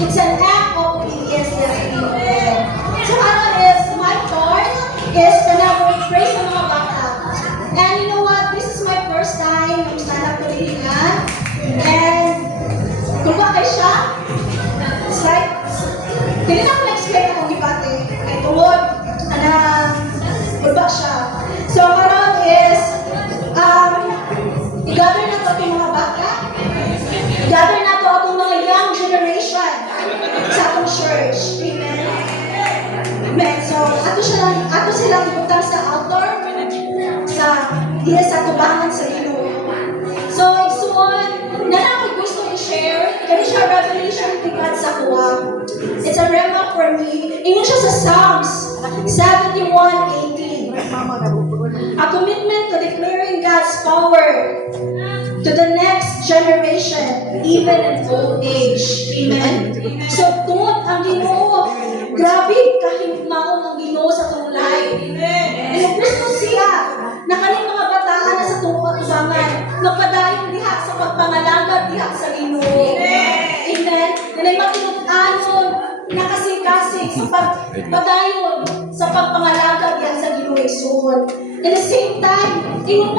It's an act of obedience that we do. So ano is, my part is na praise ng mga bata. And you know what? This is my first time yung stand-up comedian. And kung bakit siya, it's like, hindi na ako na-expect akong gibate. Ay tuwod, ba siya. So karon is, i-gather na to itong mga bata. I-gather na to itong mga young generation sa atong church. Amen. Amen. So, ato silang ibutang sa altar, diya sa tubangan sa Ginoo. So, igsuon, na ako gusto i-share, kaya siya revelation tingkad sa kuha. It's a rema for me. Ingon siya sa Psalms 71:18. A commitment to declaring God's power to the next generation, even in old age. Amen. So, tungod ang Ginoo, grabe kahigmaon ang Ginoo sa itong life. And gusto siya na kaning mga bataan na sa tungkol katubangan, nagpadayon diha sa pagpangalangad diha sa Ginoo. Amen. Nanay makinuganon, nakasing-kasing sa pagpadayon sa pagpangalangad diha sa Ginoo. At the same time, ingon po